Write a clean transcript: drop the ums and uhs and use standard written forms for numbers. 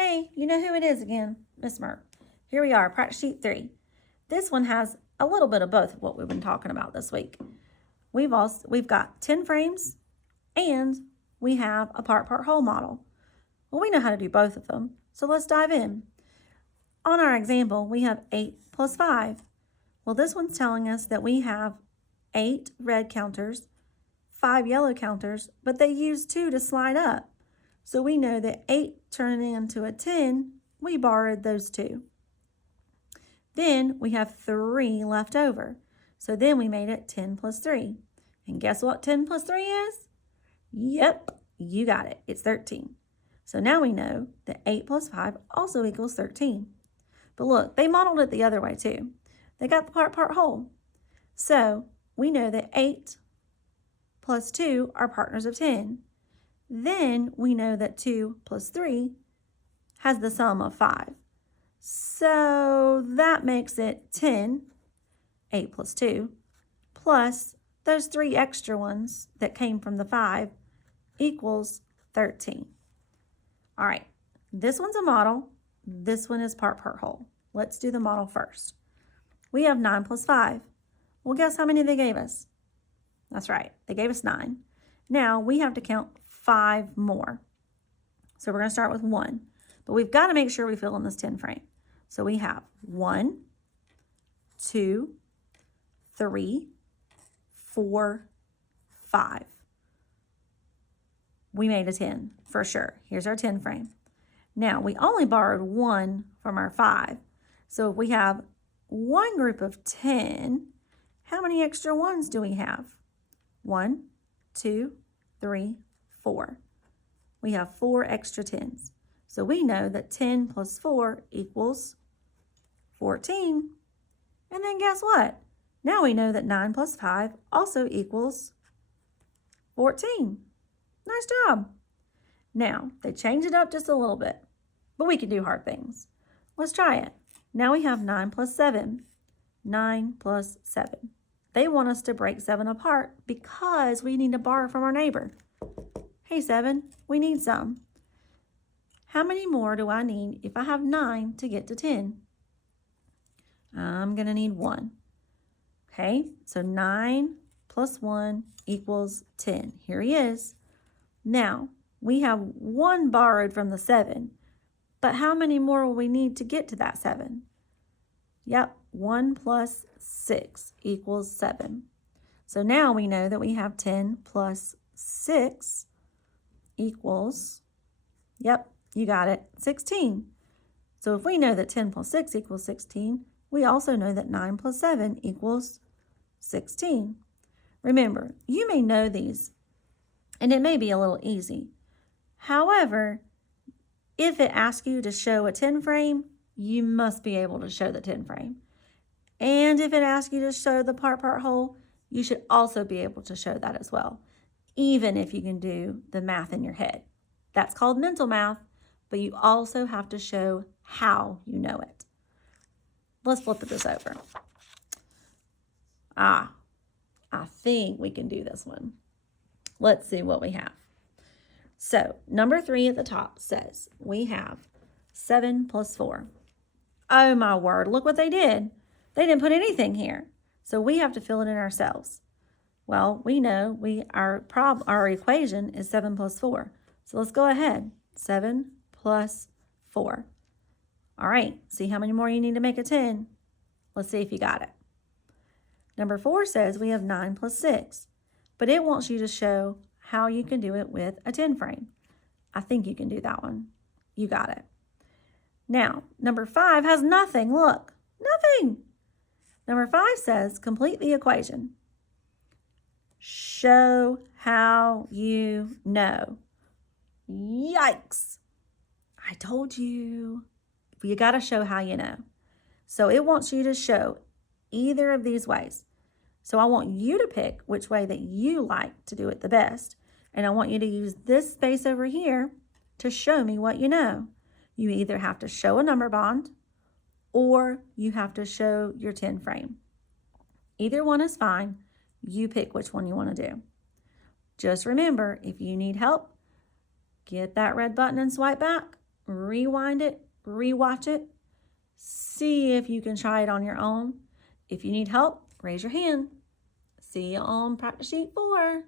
Hey, you know who it is again, Miss Merck. Here we are, practice sheet 3. This one has a little bit of both of what we've been talking about this week. We've got 10 frames and we have a part whole model. Well, we know how to do both of them, so let's dive in. On our example, we have 8 plus 5. Well, this one's telling us that we have 8 red counters, 5 yellow counters, but they use 2 to slide up. So we know that 8 turning into a 10, we borrowed those 2. Then we have 3 left over. So then we made it 10 plus 3. And guess what 10 plus 3 is? Yep, you got it. It's 13. So now we know that 8 plus 5 also equals 13. But look, they modeled it the other way too. They got the part whole. So we know that 8 plus 2 are partners of 10. Then we know that 2 plus 3 has the sum of 5. So that makes it 10, 8 plus 2, plus those 3 extra ones that came from the 5 equals 13. All right, this one's a model. This one is part whole. Let's do the model first. We have 9 plus 5. Well, guess how many they gave us? That's right, they gave us 9. Now we have to count 5 more. So we're going to start with 1. But we've got to make sure we fill in this 10 frame. So we have 1, 2, 3, 4, 5. We made a 10 for sure. Here's our 10 frame. Now we only borrowed 1 from our 5. So if we have one group of 10, how many extra ones do we have? 1, 2, 3, 4. We have 4 extra 10s. So we know that 10 plus 4 equals 14. And then guess what? Now we know that 9 plus 5 also equals 14. Nice job. Now, they changed it up just a little bit, but we can do hard things. Let's try it. Now we have 9 plus 7. 9 plus 7. They want us to break 7 apart because we need to borrow from our neighbor. Hey, 7, we need some. How many more do I need if I have 9 to get to 10? I'm going to need 1. Okay, so 9 plus 1 equals 10. Here he is. Now, we have 1 borrowed from the 7, but how many more will we need to get to that 7? Yep, 1 plus 6 equals 7. So now we know that we have 10 plus 6 equals, yep, you got it, 16. So if we know that 10 plus 6 equals 16, we also know that 9 plus 7 equals 16. Remember, you may know these, and it may be a little easy. However, if it asks you to show a 10 frame, you must be able to show the 10 frame. And if it asks you to show the part whole, you should also be able to show that as well, even if you can do the math in your head. That's called mental math, but you also have to show how you know it. Let's flip this over. I think we can do this one. Let's see what we have. So number 3 at the top says we have 7 plus 4. Oh my word, look what they did. They didn't put anything here. So we have to fill it in ourselves. Well, we know our equation is 7 plus 4. So let's go ahead. 7 plus 4. All right, see how many more you need to make a 10. Let's see if you got it. Number 4 says we have 9 plus 6, but it wants you to show how you can do it with a 10 frame. I think you can do that one. You got it. Now, number 5 has nothing. Look, nothing. Number 5 says complete the equation. Show how you know. Yikes. I told you. You got to show how you know. So it wants you to show either of these ways. So I want you to pick which way that you like to do it the best. And I want you to use this space over here to show me what you know. You either have to show a number bond or you have to show your 10 frame. Either one is fine. You pick which one you want to do. Just remember, if you need help, get that red button and swipe back. rewind it, rewatch it, see if you can try it on your own. If you need help, raise your hand. See you on practice sheet 4.